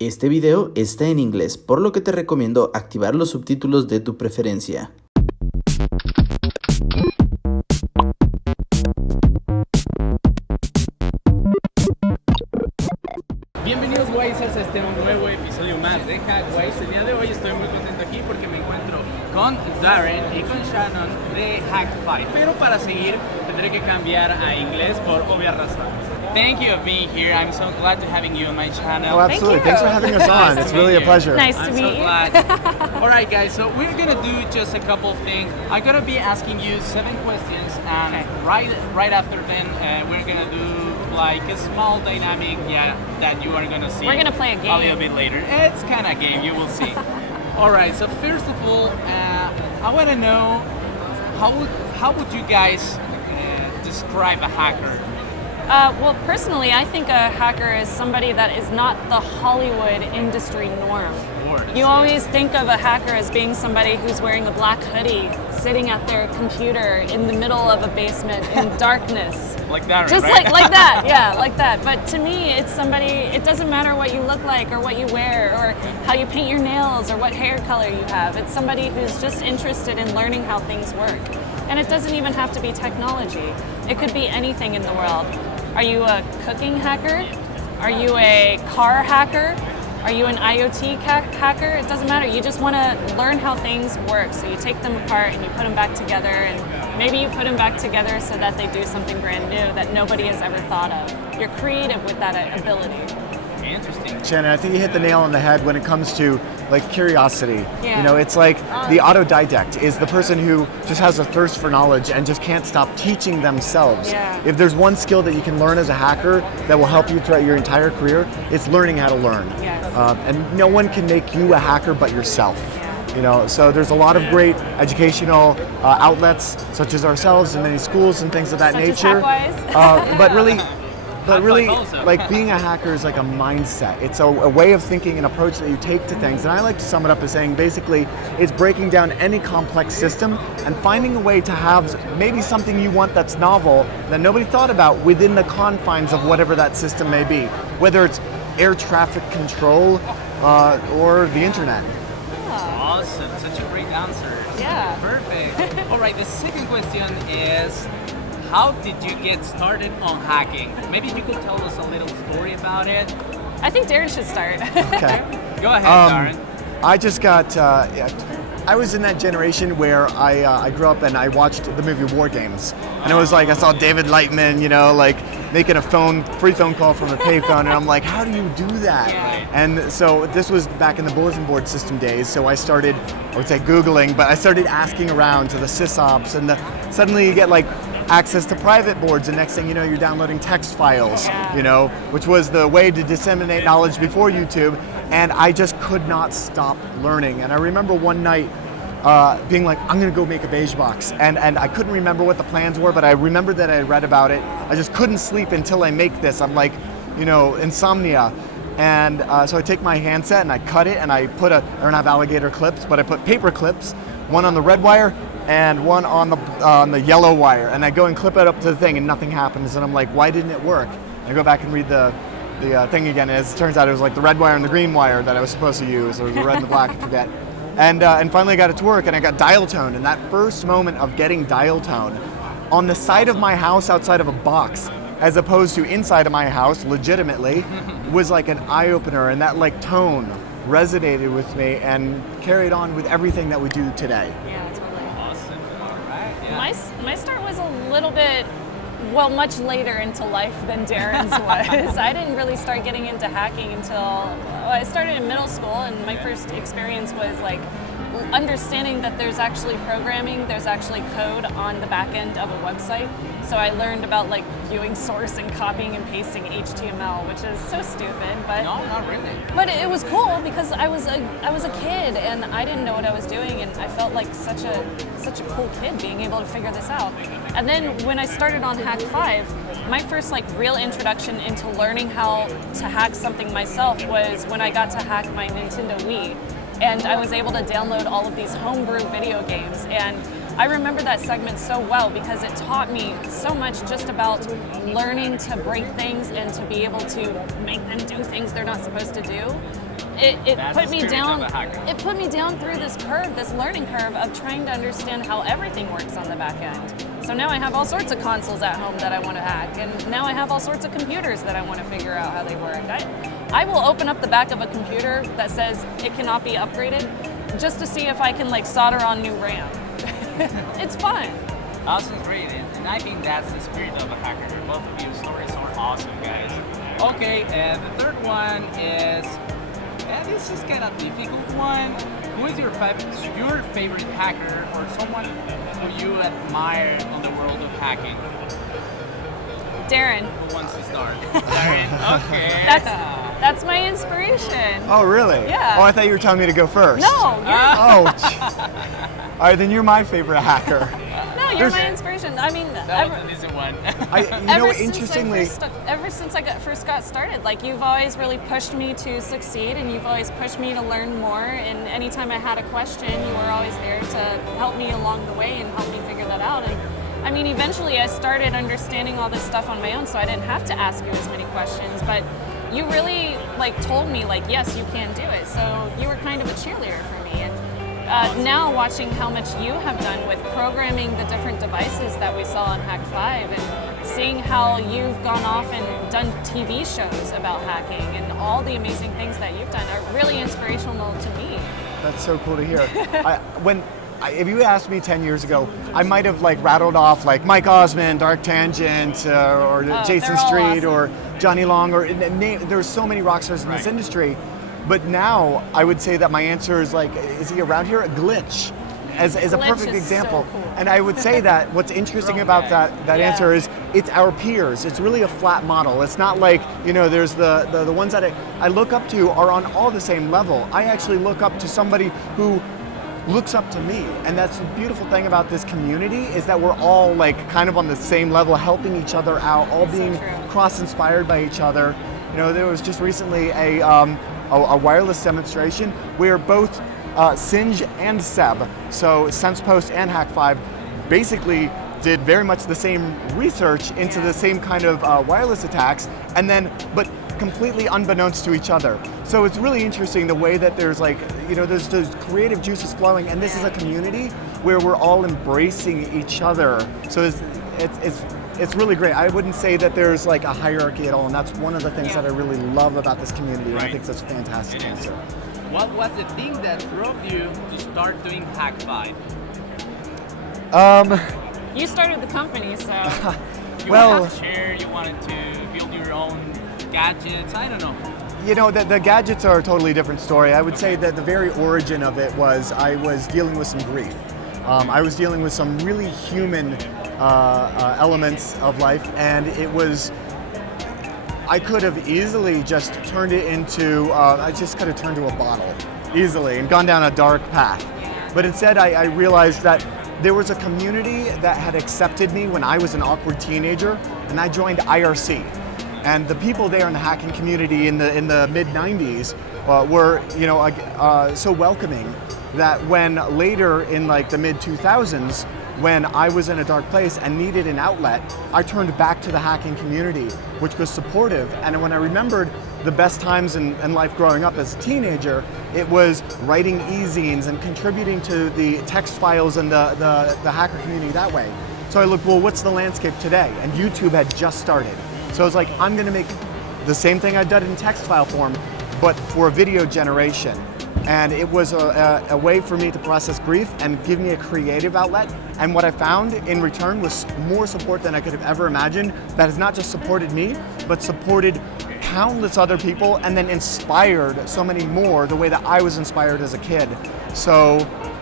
Este video está en inglés, por lo que te recomiendo activar los subtítulos de tu preferencia. Bienvenidos Wisers a este nuevo episodio más de HackWise. El día de hoy estoy muy contento aquí porque me encuentro con Darren y con Shannon de Hak5. Pero para seguir tendré que cambiar a inglés por obvias razones. Thank you for being here. I'm so glad to having you on my channel. Oh, absolutely. Thanks for having us on. It's really a pleasure. Nice to meet you. All right, guys. So we're gonna do just a couple things. I'm gonna be asking you 7 questions, and right after then, we're gonna do like a small dynamic, that you are gonna see. We're gonna play a game a little bit later. It's kind of game. You will see. All right. So first of all, I want to know how would you guys describe a hacker? Well, personally, I think a hacker is somebody that is not the Hollywood industry norm. You always think of a hacker as being somebody who's wearing a black hoodie, sitting at their computer in the middle of a basement in darkness. Like that, Just right? like that, yeah, like that. But to me, it's somebody, it doesn't matter what you look like or what you wear or how you paint your nails or what hair color you have. It's somebody who's just interested in learning how things work. And it doesn't even have to be technology. It could be anything in the world. Are you a cooking hacker? Are you a car hacker? Are you an IoT hacker? It doesn't matter. You just want to learn how things work. So you take them apart and you put them back together, and maybe you put them back together so that they do something brand new that nobody has ever thought of. You're creative with that ability. Interesting. Shannon, I think you hit the nail on the head when it comes to like curiosity. Yeah. You know, it's like the autodidact is the person who just has a thirst for knowledge and just can't stop teaching themselves. Yeah. If there's one skill that you can learn as a hacker that will help you throughout your entire career, it's learning how to learn. Yes. And no one can make you a hacker but yourself. You know, so there's a lot of great educational outlets such as ourselves and many schools and things of that Such as nature. HackWise. But really, also. like being a hacker is like a mindset. It's a way of thinking, an approach that you take to things. And I like to sum it up as saying basically it's breaking down any complex system and finding a way to have maybe something you want that's novel that nobody thought about within the confines of whatever that system may be, whether it's air traffic control or the internet. Awesome. Such a great answer. Yeah. Perfect. All right. The second question is, how did you get started on hacking? Maybe you could tell us a little story about it. I think Darren should start. Okay. Go ahead, Darren. I just got, I was in that generation where I grew up and I watched the movie War Games. And it was like, I saw David Lightman, you know, like making a free phone call from a payphone, and I'm like, how do you do that? Yeah. And so this was back in the bulletin board system days, so I started, I would say Googling, but I started asking around to the sysops, and suddenly you get like access to private boards, and next thing you know, you're downloading text files, you know, which was the way to disseminate knowledge before YouTube, and I just could not stop learning. And I remember one night being like, I'm gonna go make a beige box, and I couldn't remember what the plans were, but I remember that I had read about it. I just couldn't sleep until I make this. I'm like, you know, insomnia. And so I take my handset and I cut it, and I don't have alligator clips, but I put paper clips, one on the red wire and one on the yellow wire, and I go and clip it up to the thing, and nothing happens, and I'm like, why didn't it work? And I go back and read the thing again, and as it turns out, it was like the red wire and the green wire that I was supposed to use, or the red and the black, I forget. And finally I got it to work, and I got dial tone, and that first moment of getting dial tone on the side of my house outside of a box, as opposed to inside of my house, legitimately, was like an eye-opener, and that like tone resonated with me and carried on with everything that we do today. Yeah, totally. Awesome. All right. Yeah. My start was a little bit, well, much later into life than Darren's was. I didn't really start getting into hacking until I started in middle school, and my first experience was like understanding that there's actually programming, there's actually code on the back end of a website. So I learned about like viewing source and copying and pasting HTML, which is so stupid, but No, not really. But it was cool because I was a kid and I didn't know what I was doing, and I felt like such a cool kid being able to figure this out. And then when I started on Hak5, my first like real introduction into learning how to hack something myself was when I got to hack my Nintendo Wii. And I was able to download all of these homebrew video games, and I remember that segment so well because it taught me so much just about learning to break things and to be able to make them do things they're not supposed to do. it That's put the me spirit down. of a hacker. It put me down through this curve, this learning curve of trying to understand how everything works on the back end. So now I have all sorts of consoles at home that I want to hack, and now I have all sorts of computers that I want to figure out how they work. I will open up the back of a computer that says it cannot be upgraded just to see if I can like solder on new RAM. It's fun. Awesome, great, and I think that's the spirit of a hacker. Both of your stories are awesome, guys. Okay, and the third one is, and this is kind of difficult one. Who is your favorite hacker or someone who you admire on the world of hacking? Darren. Who wants to start? Darren, okay. That's my inspiration. Oh, really? Yeah. Oh, I thought you were telling me to go first. No, All right, then you're my favorite hacker. you're my inspiration. I mean, That was an easy one. Interestingly, ever since I first got started, like you've always really pushed me to succeed, and you've always pushed me to learn more. And anytime I had a question, you were always there to help me along the way and help me figure that out. And I mean, eventually I started understanding all this stuff on my own, so I didn't have to ask you as many questions. But you really like told me like, yes, you can do it. So you were kind of a cheerleader for me. And now watching how much you have done with programming the different devices that we saw on Hak5, and seeing how you've gone off and done TV shows about hacking and all the amazing things that you've done are really inspirational to me. that's so cool to hear. If you asked me 10 years ago, I might have like rattled off like Mike Osmond, Dark Tangent, or Jason Street, awesome. or Johnny Long, or there's so many rock stars in this industry. But now I would say that my answer is like, is he around here? A Glitch, as a Glitch perfect is example. so cool. And I would say that what's interesting about that Yeah. answer is it's our peers. It's really a flat model. It's not like, there's the ones that I look up to are on all the same level. I actually look up to somebody who looks up to me, and that's the beautiful thing about this community is that we're all like kind of on the same level, helping each other out, all being cross-inspired by each other. There was just recently a wireless demonstration where both Singe and Seb, so SensePost and Hak5, basically did very much the same research into the same kind of wireless attacks, but completely unbeknownst to each other. So it's really interesting the way that there's like, there's those creative juices flowing, and this is a community where we're all embracing each other. So it's really great. I wouldn't say that there's like a hierarchy at all, and that's one of the things that I really love about this community. And I think that's a fantastic answer. What was the thing that drove you to start doing Hak5? You started the company, so You wanted to share, you wanted to build your own gadgets, I don't know. The gadgets are a totally different story. I would say that the very origin of it was I was dealing with some grief. I was dealing with some really human elements of life, and I could have easily just turned it into, I just could have turned to a bottle easily and gone down a dark path. But instead I realized that there was a community that had accepted me when I was an awkward teenager, and I joined IRC. And the people there in the hacking community in the mid-90s were so welcoming that when later in like the mid-2000s, when I was in a dark place and needed an outlet, I turned back to the hacking community, which was supportive. And when I remembered the best times in life growing up as a teenager, it was writing e-zines and contributing to the text files and the hacker community that way. So I looked, well, what's the landscape today? And YouTube had just started. So I was like, I'm gonna make the same thing I'd done in text file form, but for a video generation. And it was a way for me to process grief and give me a creative outlet. And what I found in return was more support than I could have ever imagined, that has not just supported me, but supported countless other people, and then inspired so many more the way that I was inspired as a kid. So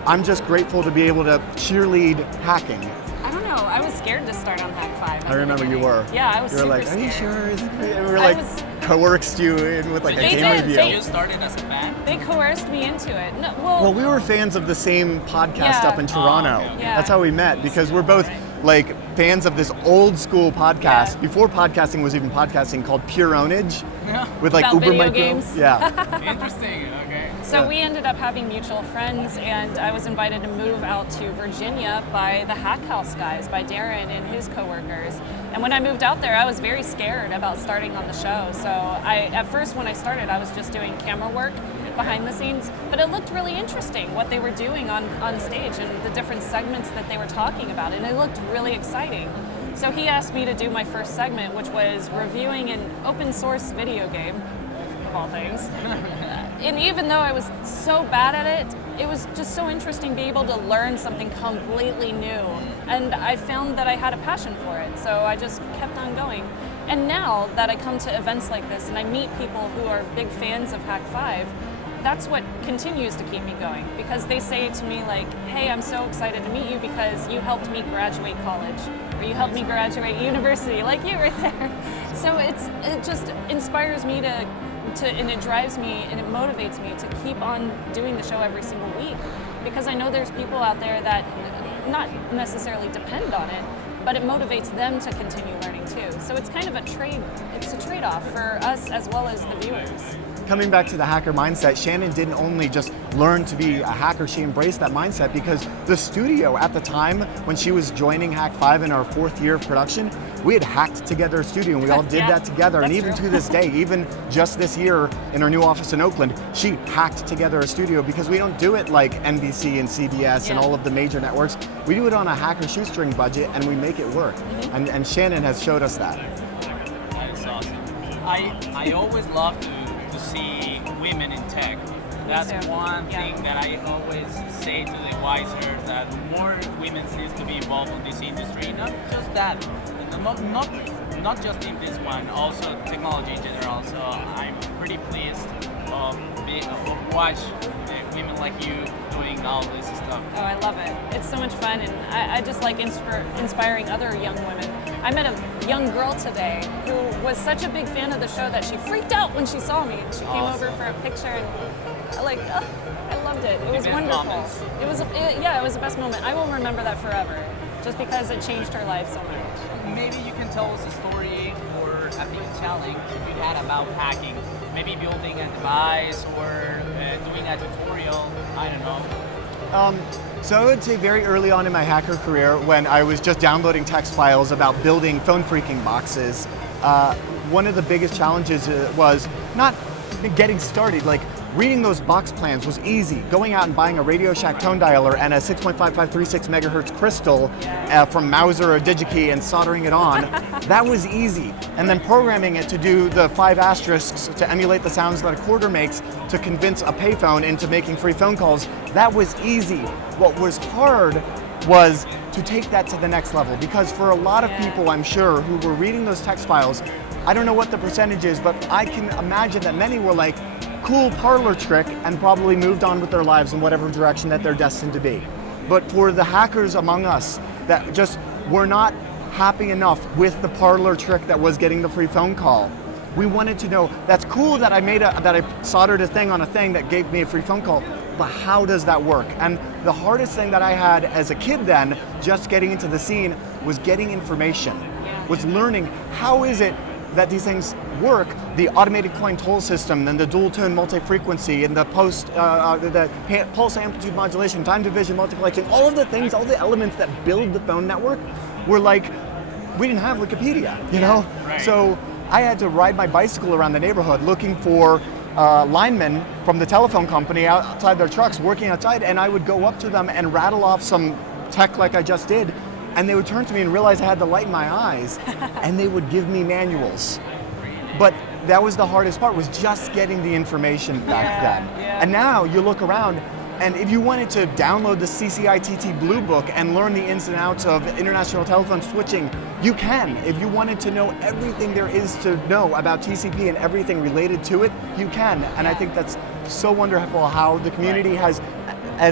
I'm just grateful to be able to cheerlead hacking. I don't know. I was scared to start on Hak5. I remember you were. Yeah, I was You were super like, scared. are you sure? We were like, coerced you in with like a game review. You started as a fan? They coerced me into it. No, Well, we were fans of the same podcast up in Toronto. okay. Yeah. That's how we met, because we're both like fans of this old school podcast, Yeah. before podcasting was even podcasting, called Pure Ownage, Yeah. with like About Uber video Micro. games. Yeah. Interesting. Okay. So we ended up having mutual friends, and I was invited to move out to Virginia by the Hak5 guys, by Darren and his coworkers. And when I moved out there, I was very scared about starting on the show. So at first when I started, I was just doing camera work behind the scenes, but it looked really interesting what they were doing on stage and the different segments that they were talking about, and it looked really exciting. So he asked me to do my first segment, which was reviewing an open source video game, of all things. And even though I was so bad at it, it was just so interesting to be able to learn something completely new. And I found that I had a passion for it, so I just kept on going. And now that I come to events like this and I meet people who are big fans of Hak5, that's what continues to keep me going, because they say to me like, hey, I'm so excited to meet you because you helped me graduate college, or you helped me graduate university, like you right there. So it just inspires me to and it drives me and it motivates me to keep on doing the show every single week, because I know there's people out there that not necessarily depend on it, but it motivates them to continue learning too. So it's kind of a trade-off for us as well as the viewers. Coming back to the hacker mindset, Shannon didn't only just learn to be a hacker, she embraced that mindset because the studio at the time when she was joining Hak5 in our 4th year of production, we had hacked together a studio and we all did Yeah, that together. And that's even true. to this day, even just this year in our new office in Oakland, she hacked together a studio because we don't do it like NBC and CBS and Yeah. all of the major networks. We do it on a hacker shoestring budget and we make it work. Mm-hmm. And Shannon has showed us that. That is awesome. I always love to see women in tech. That's too. one Yeah. thing that I always say to the wisers, that more women needs to be involved in this industry. Not just that, not just in this one, also technology in general. So I'm pretty pleased of watch women like you doing all this stuff. Oh, I love it. It's so much fun, and I just like inspiring other young women. I met a young girl today who was such a big fan of the show that she freaked out when she saw me. She came over for a picture, and I loved it. It was best wonderful. moments. It was the best moment. I will remember that forever, just because it changed her life so much. Maybe you can tell us a story or a big challenge you had about hacking. Maybe building a device or doing a tutorial. I don't know. So I would say very early on in my hacker career, when I was just downloading text files about building phone phreaking boxes, one of the biggest challenges was not getting started. Like reading those box plans was easy. Going out and buying a Radio Shack tone dialer and a 6.5536 megahertz crystal from Mauser or DigiKey and soldering it on, that was easy. And then programming it to do the 5 asterisks to emulate the sounds that a quarter makes to convince a payphone into making free phone calls, that was easy. What was hard was to take that to the next level, because for a lot of people, I'm sure, who were reading those text files, I don't know what the percentage is, but I can imagine that many were like, cool parlor trick, and probably moved on with their lives in whatever direction that they're destined to be. But for the hackers among us that just were not happy enough with the parlor trick that was getting the free phone call, we wanted to know, that's cool that I soldered a thing on a thing that gave me a free phone call, but how does that work? And the hardest thing that I had as a kid then, just getting into the scene, was getting information, was learning how is it that these things work, the automated coin toll system, and the dual tone multi-frequency, and the pulse amplitude modulation, time division, multiplexing, all of the things, all the elements that build the phone network were like, we didn't have Wikipedia, you know? Right. So I had to ride my bicycle around the neighborhood looking for linemen from the telephone company outside their trucks, working outside, and I would go up to them and rattle off some tech like I just did, and they would turn to me and realize I had the light in my eyes, and they would give me manuals. But that was the hardest part, was just getting the information back then. Yeah. And now you look around, and if you wanted to download the CCITT Blue Book and learn the ins and outs of international telephone switching, you can. If you wanted to know everything there is to know about TCP and everything related to it, you can. And I think that's so wonderful how the community has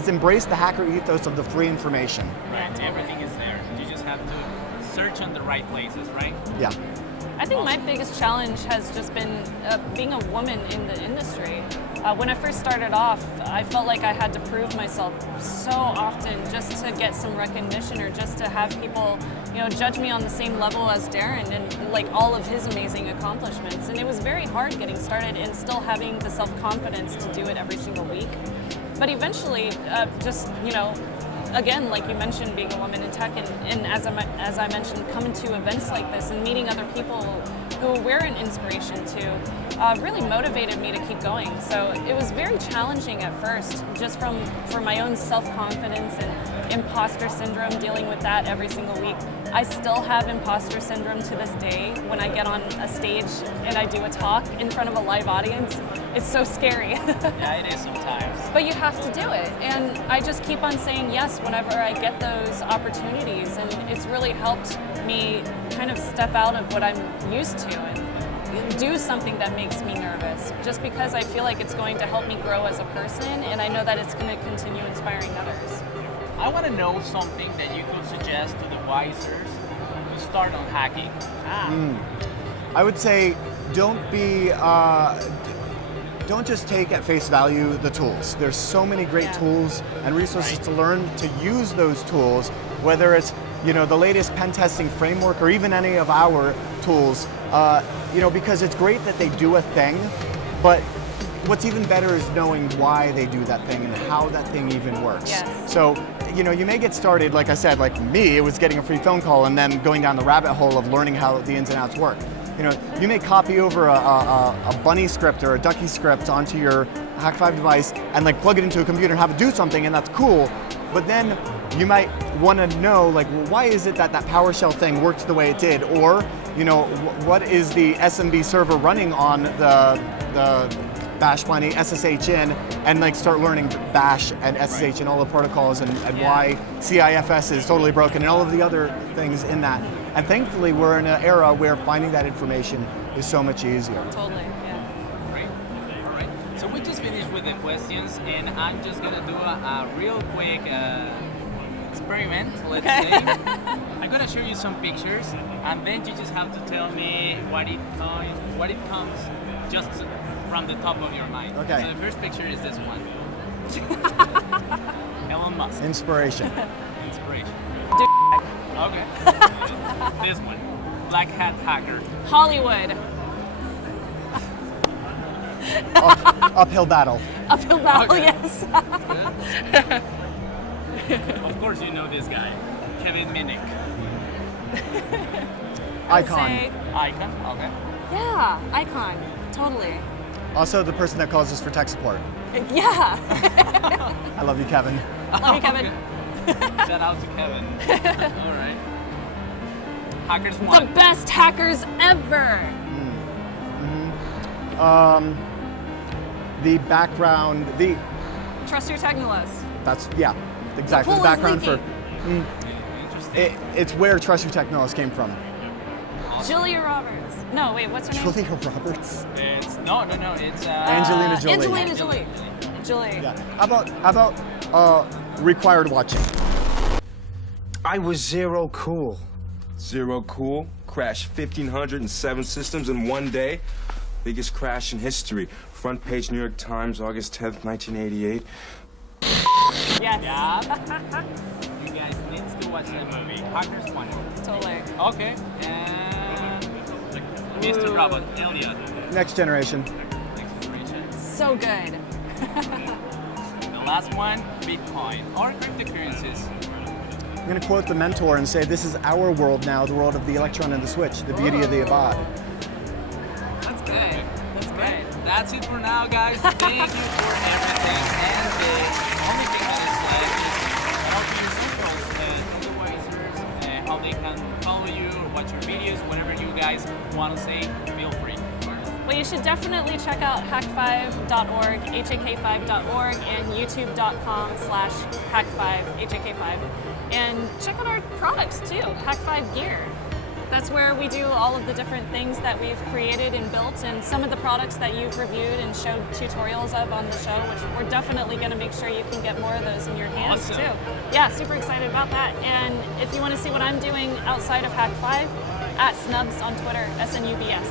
embraced the hacker ethos of the free information. Right, everything is there. You just have to search on the right places, right? Yeah. I think my biggest challenge has just been being a woman in the industry. When I first started off, I felt like I had to prove myself so often just to get some recognition or just to have people, judge me on the same level as Darren and like all of his amazing accomplishments. And it was very hard getting started and still having the self-confidence to do it every single week. But eventually, again, like you mentioned, being a woman in tech, and as I mentioned, coming to events like this and meeting other people who we're an inspiration to, really motivated me to keep going. So it was very challenging at first, just for my own self-confidence and imposter syndrome, dealing with that every single week. I still have imposter syndrome to this day when I get on a stage and I do a talk in front of a live audience. It's so scary. Yeah, it is sometimes. But you have to do it. And I just keep on saying yes whenever I get those opportunities. And it's really helped me kind of step out of what I'm used to and do something that makes me nervous, just because I feel like it's going to help me grow as a person, and I know that it's going to continue inspiring others. I want to know something that you could suggest to the wisers to start on hacking. I would say don't just take at face value the tools. There's so many great tools and resources to learn to use those tools, whether it's the latest pen testing framework or even any of our tools, because it's great that they do a thing, but what's even better is knowing why they do that thing and how that thing even works. Yes. So, you may get started, like I said, like me, it was getting a free phone call and then going down the rabbit hole of learning how the ins and outs work. You may copy over a bunny script or a ducky script onto your Hak5 device and like plug it into a computer and have it do something, and that's cool. But then you might want to know, like, well, why is it that PowerShell thing worked the way it did? Or, what is the SMB server running on the Bash Bunny SSH in, and like start learning Bash and SSH and all the protocols and why CIFS is totally broken and all of the other things in that. And thankfully, we're in an era where finding that information is so much easier. Totally, yeah. Great. All right. So we just finished with the questions, and I'm just gonna do a real quick experiment. Let's say I'm gonna show you some pictures, and then you just have to tell me what it comes just from the top of your mind. Okay. So the first picture is this one. Elon Musk. Inspiration. Inspiration. Okay. This one. Black hat hacker. Hollywood. Uphill battle. Uphill battle, Okay. yes. Of course you know this guy. Kevin Minnick. Icon. Say, Icon. Okay. yeah, icon. Totally. Also the person that calls us for tech support. Yeah. I love you, Kevin. Love you, Kevin. Shout out to Kevin. All right. Hackers The one. best hackers ever. The background, Trust your technolas. that's, yeah, exactly. pool The is background for, leaking. Interesting. it's where Trust Your Technologists came from. Julia Roberts. No, wait, what's her name? Julia Roberts. It's no. It's Angelina Jolie. Angelina Jolie. Julie. Yeah. How about required watching? I was zero cool. Zero cool. Crashed 1,507 systems in one day. Biggest crash in history. Front page New York Times, August 10th, 1988. Yes. Yeah. You guys need to watch that movie. Hackers one. Totally. Okay. And Mr. Robot, Elliot. Next generation. Next generation. So good. The last one, Bitcoin or cryptocurrencies. I'm going to quote the mentor and say, this is our world now, the world of the electron and the switch, the beauty of the abad. That's good. That's good. That's it for now, guys. Thank you for everything. And the only thing that is left is how to your socials, the wisers, how they can follow you or watch your videos, whatever you guys want to say, feel free. Well, you should definitely check out hak5.org, hak5.org, and youtube.com/hak5, hak5. And check out our products too, Hak5 Gear. That's where we do all of the different things that we've created and built, and some of the products that you've reviewed and showed tutorials of on the show, which we're definitely going to make sure you can get more of those in your hands Awesome. too. Yeah, super excited about that. And if you want to see what I'm doing outside of Hak5, @Snubs on Twitter, SNUBS.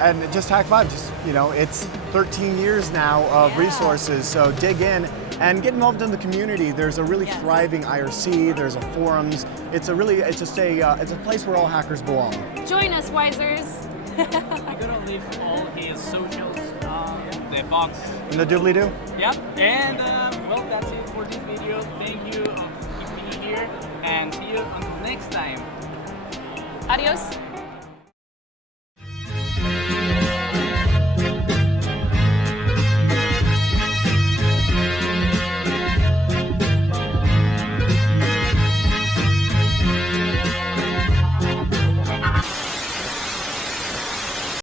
And just Hak5, it's 13 years now of Yeah. resources, so dig in and get involved in the community. There's a really Yes. thriving IRC, there's a forums. It's a place where all hackers belong. Join us, Wisers. I'm gonna leave all his socials on the box. In the doobly-doo? Yep, and well, that's it for this video. Thank you for keeping me here, and see you until next time. Adios.